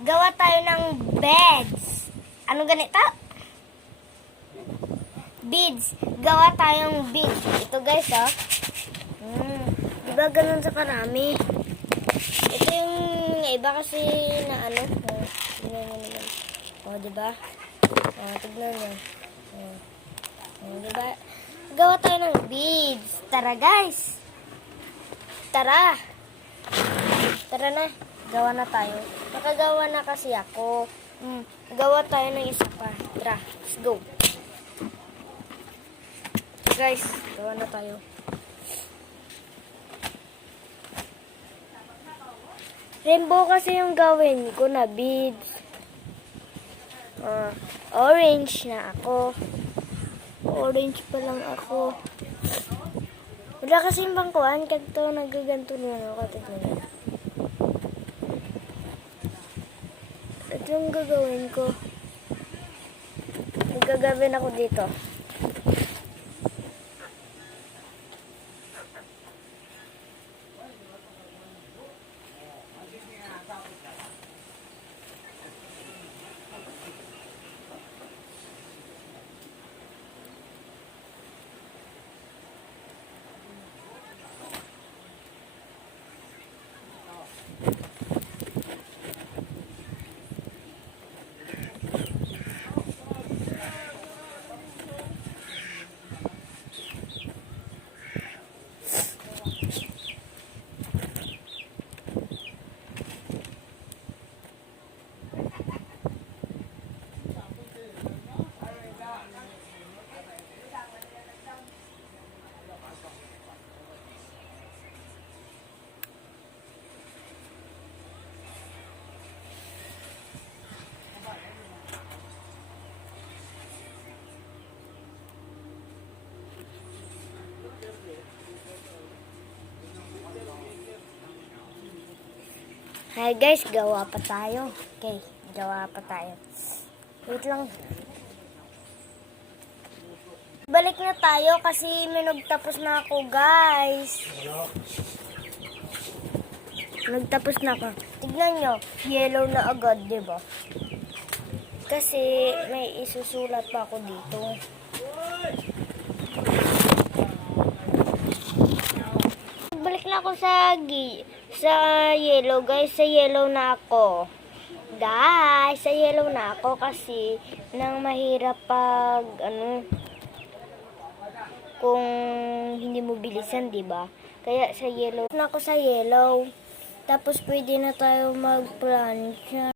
gawa tayo ng beds. Ano ganito? Beads. Gawa tayong beads. Ito guys, oh. Diba ganun sa karami? Ito yung iba kasi na ano. Tignan nyo naman. Diba? Tignan nyo. Diba? Gawa tayo ng beads. Tara guys. Tara. Tara na. Gawa na tayo. Nakagawa na kasi ako. Gawa tayo ng isa pa. Tara. Let's go. Guys, gawa na tayo. Rainbow kasi yung gawin ko na beads. Orange na ako. Orange pa lang ako. Wala kasi yung bangkuhan. Kagto nagaganto na ako. Tignan nyo. Ito yung gagawin ko. Nagagawin ako dito. Hi guys, gawa pa tayo. Okay, gawa pa tayo. Wait lang. Balik na tayo kasi may nagtapos na ako guys. Nagtapos na ako. Tignan nyo, yellow na agad, diba? Kasi may isusulat pa ako dito. Balik na ako sa yellow guys. Sa yellow na ako. Guys, sa yellow na ako kasi nang mahirap pag kung hindi mo bilisan, di ba? Kaya sa yellow na ako sa yellow. Tapos pwede na tayo mag-plancha.